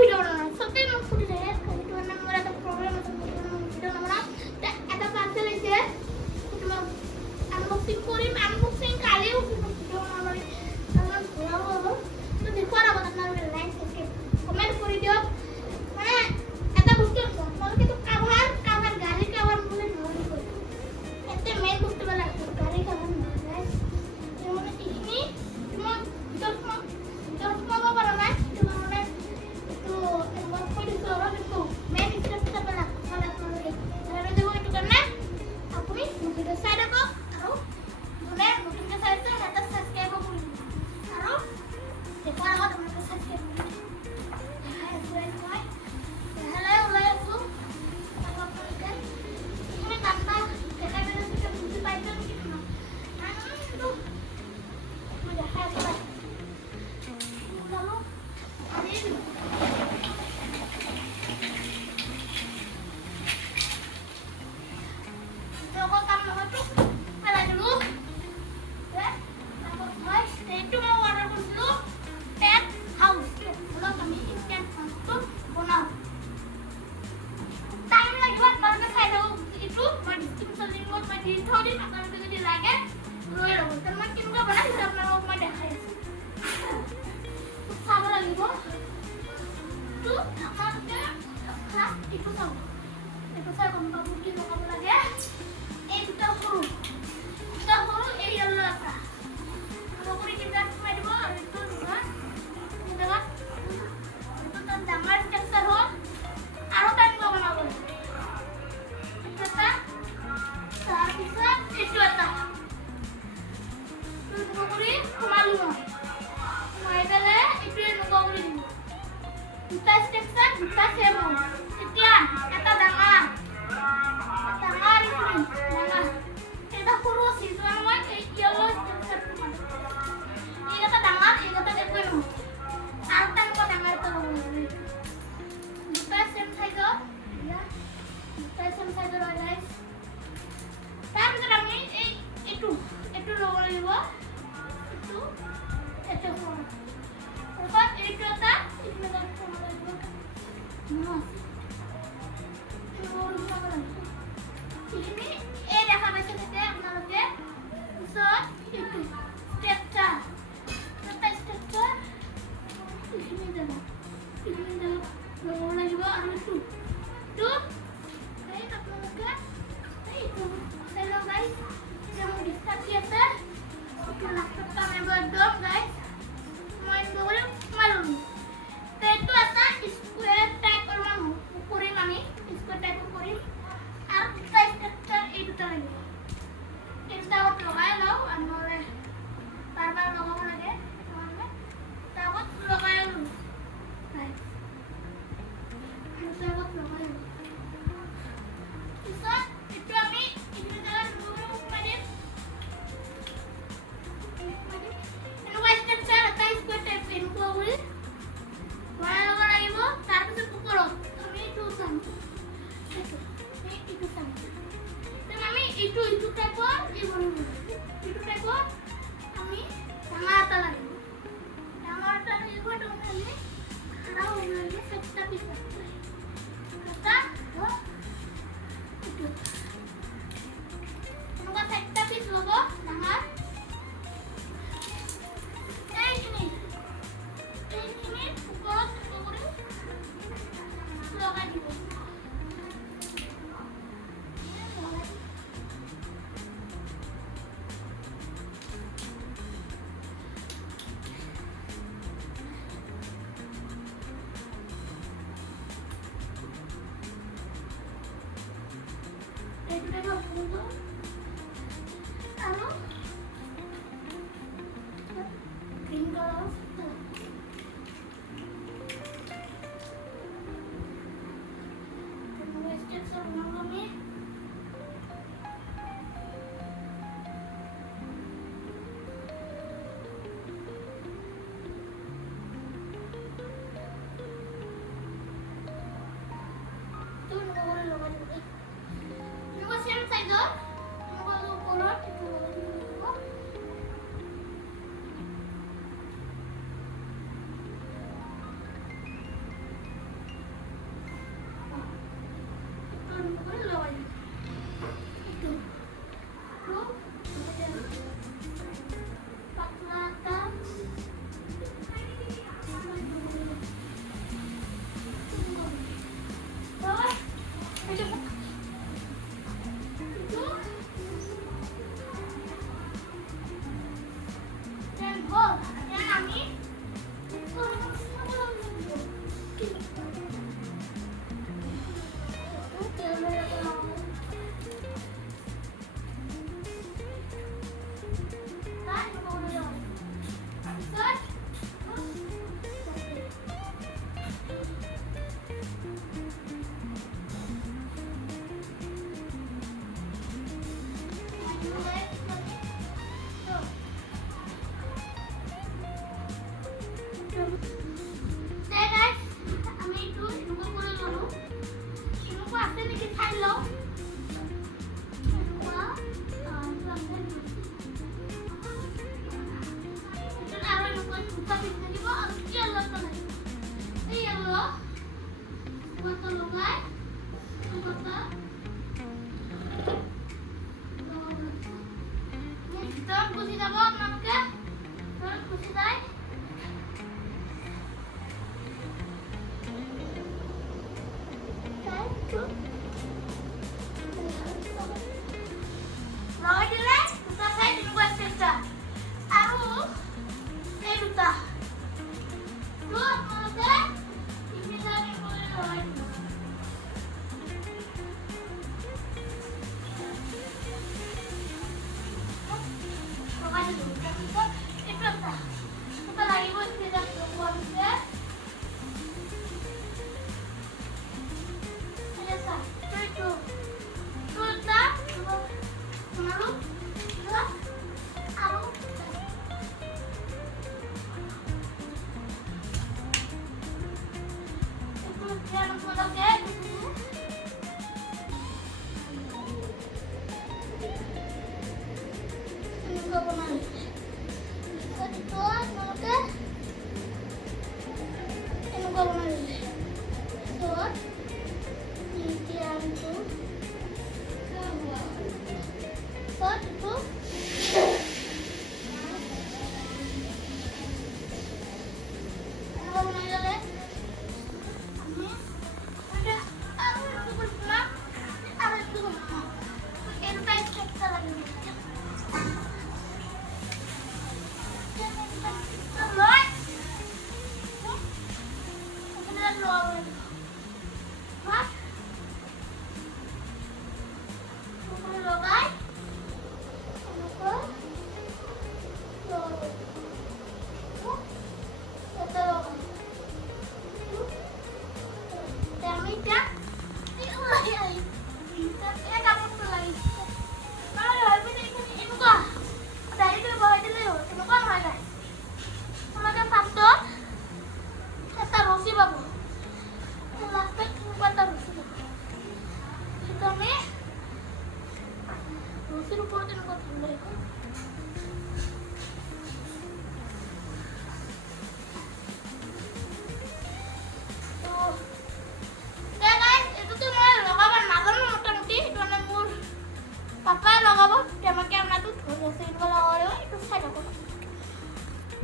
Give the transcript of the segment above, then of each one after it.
Video বনাও না সত্যি মুখ ফুটে যায় ভিডিও বানানো আমার একটা প্রবলেম আছে ভিডিও বানাবো না এটা পার্সেল এসে তোমার আনবক্সিং করি আনবক্সিং কালেও ভিডিও বানাবো আমার ভালো তো দেখো আর আপনারা লাইক সাবস্ক্রাইব কমেন্ট করে দিও মানে এটা বুঝতে পারছো কিন্তু কাভার গাড়ি কাভার বলে নয় কই এতে মেন বুঝতে পারলা গাড়ি কাভার না গাইস মানে ইনি তোমার চশমা বাবার না তোমার তো একবার পড়ে তো আবার কিন্তু মেন স্টেপটা পেলা তাহলে আপনাদের তাহলে দেবো একটু করলে আপনি ভিডিও সাইড করো আর মনে নোটিফিকেশন সাইডে হাতে সাবস্ক্রাইব করে দিন আর দেখো আর তোমাকে সাবস্ক্রাইব করে হ্যাঁ ফ্রেন্ড ভাই হ্যালো লাইফ আপনাদের এখানে গানটা দেখা যাচ্ছে সেটা বুঝতে পাইছেন কি না আমি শুধু মজা হ্যাঁ চলো আমি Joko kamu itu ala dulu, ya. Aku guys, itu mau warna dulu, pet house. Kalau kami ikan untuk bonau. Time lagi buat kalau saya tahu itu, mau disimpan lingkungan, mau ditahu di akan begitu lagi. Dulu ya, teman kita pernah sudah mau ada kayak. Sama lagi bu, itu akhirnya itu sama. Itu saya kamu mungkin mau kamu lagi ya. এটা হলো এই আল্লাহটা পুরোপুরি চিন্তা করে দেবো আর একটু দেখা একটু তার জামার টেক্সচার হোক আরো টাইম বানাবো এটা তারপিছত এইটো এটা পুরোপুরি ঘুমালো ঘুমাই পেলে এইটো এনেকুৱা কৰি দিম দুটা টেক্সচাৰ দুটা সেম হ'ব এতিয়া এটা ডাঙৰ এটা সৰু আছিল তোমাৰ মই এই ইয়েলো এইটা ডাঙৰ এইটা দেখুৱাই নহয় আৰু টাইম ডাঙৰ এটা হ'ব দুটা সেম সাইজৰ হয় গাইছ তাৰপিছত আমি এইটো ল'ব লাগিব এইটো তাৰপিছত এইটো এটা ini দেখা পাইছে যে আপোনালোকে পিছত এইটো স্টেপটা এইখিনি যাব ল'ব লাগিব আৰু এইটো এই আপোনালোকে এইটো হেল্ল' গাইছ এতিয়া মোৰ ডিছকাউণ্ট দি আছে এইটো লাষ্টত কামিব একদম গাইছ মই এইটো সোমাই ল'ম এইটো এটা স্কুৱেৰ টাইপ কৰিম আমি স্কুৱেৰ টাইপ কৰিম আর স্ট্রাকচার এই দুটো লাগে এটা ওট লগাই নাও আর নলে বারবার লাগাবো লাগে তারপর লগাই নাও তাই তারপর লগাই নাও ইসা একটু আমি এখানে জায়গা মানে স্ট্রাকচার একটা স্কোয়ার টাইপ এনকো বলি লগাব লাগিব তাৰপিছত ওপৰত আমি এইটো চাম itu টাইপৰ এই বনাব এইটো টাইপৰ আমি ডাঙৰ এটা লাগিব ডাঙৰ এটা লাগিব এটা মানে খাৰা বনালে সেটা পিছ এটা এইটো এনেকুৱা সেটা পিছ ল'ব ডাঙৰ এইখিনি ওপৰত কৰি লগাই দিব green color খাই লওঁ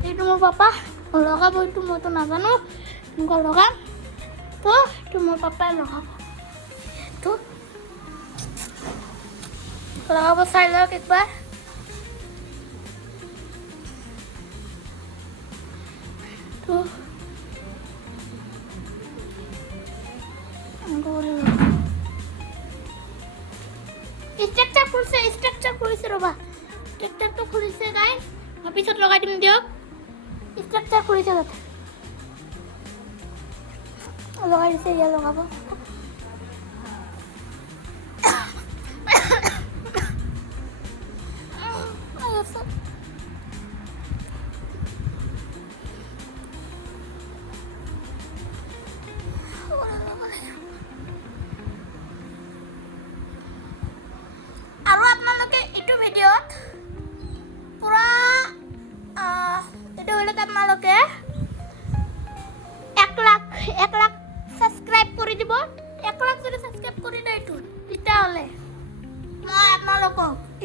itu mau papa logam itu mau tuh nagano enggak logam tuh itu mau papa logam tuh logam besar lagi pak tuh structure খুলিছে ৰবা structure খুলিছে গাইস পিছত লগাই দিম দিয়ক structure খুলিছে তাতে লগাই দিছে ইয়া লগাব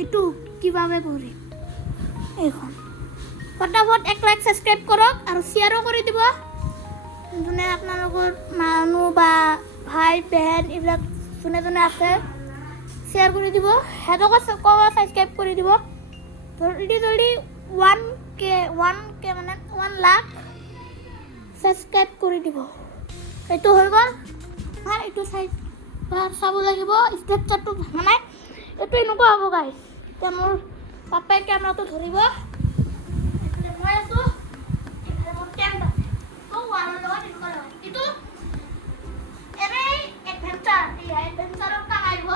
itu কিভাবে করি এখন ফটাফট 1 লাখ সাবস্ক্রাইব করক আর শেয়ারও করে দিব যোনে আপোনালোকৰ মানুহ বা ভাই বেন এইবিলাক যোনে যোনে আছে শেয়ার করে দিব হেতক কবা সাবস্ক্রাইব করে দিব জলদি জলদি 1k মানে 1 লাখ সাবস্ক্রাইব করে দিব এইটো হৈ গল আর এইটো সাইজ বার চাব লাগিব স্ট্রাকচারটো মানে এইটো এনেকুৱা হ'ব গাইস এতিয়া মোৰ পাপাই কেমেৰাটো ধৰিব মই আছো এফালে মোৰ কেমেৰা তো ওৱালৰ লগত এনেকুৱা লগাই এইটো এনে এডভেঞ্চাৰৰ কাম আহিব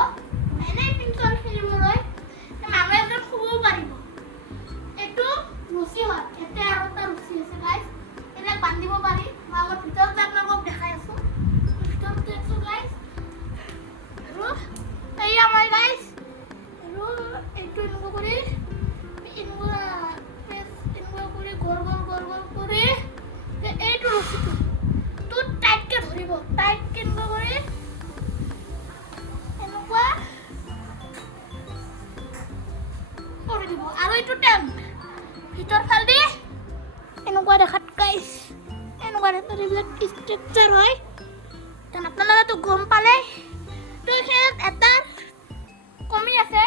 এনে পিঞ্চৰ খেলিবলৈ মানুহে একদম শুবও পাৰিব এইটো ৰছী হয় এতিয়া আৰু এটা ৰছী আছে গাইস এনে বান্ধিব পাৰি মই আগত ভিতৰত আপোনালোকক দেখাই আছো ভিতৰত আছো গাইস আৰু এনেকুৱা কৰি এনেকুৱা কৰি গোল কৰি এইটো ৰছীটো তোৰ টাইটকে ধৰিব টাইট কেনেকুৱা কৰি এনেকুৱা কৰি দিব আৰু এইটো টেম ভিতৰ ফাল দি এনেকুৱা দেখাত গাইছ এনেকুৱা দেখাত এইবিলাক ষ্ট্ৰাকচাৰ হয় কাৰণ আপোনালোকেতো গম পালে তো এইখিনিত এটা কমি আছে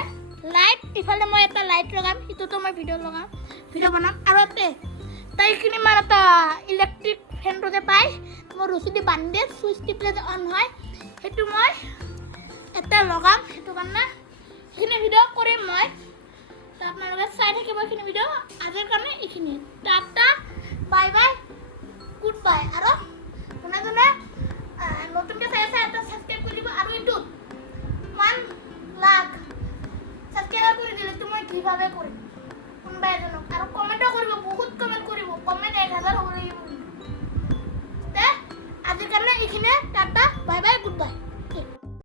লাইট ইফালে মই এটা লাইট লগাম সেইটোতো মই ভিডিঅ' বনাম আৰু তাইখিনি মানে এটা ইলেক্ট্ৰিক ফেনটো যে পায় মই ৰছী দি বান্ধি চুইচ টিপিলে যে অন হয় সেইটো মই এটা লগাম সেইটো কাৰণে সেইখিনি ভিডিঅ' কৰিম মই তো আপোনালোকে চাই থাকিব এইখিনি ভিডিঅ' আজিৰ কাৰণে এইখিনি tata bye bye good bye আৰু যোনে নতুনকৈ চাই আছে এটা ছাবস্ক্ৰাইব কৰি দিব আৰু এইটোত 1 লাখ ছাবস্ক্ৰাইব কৰি দিলে তো মই কিভাৱে কৰিম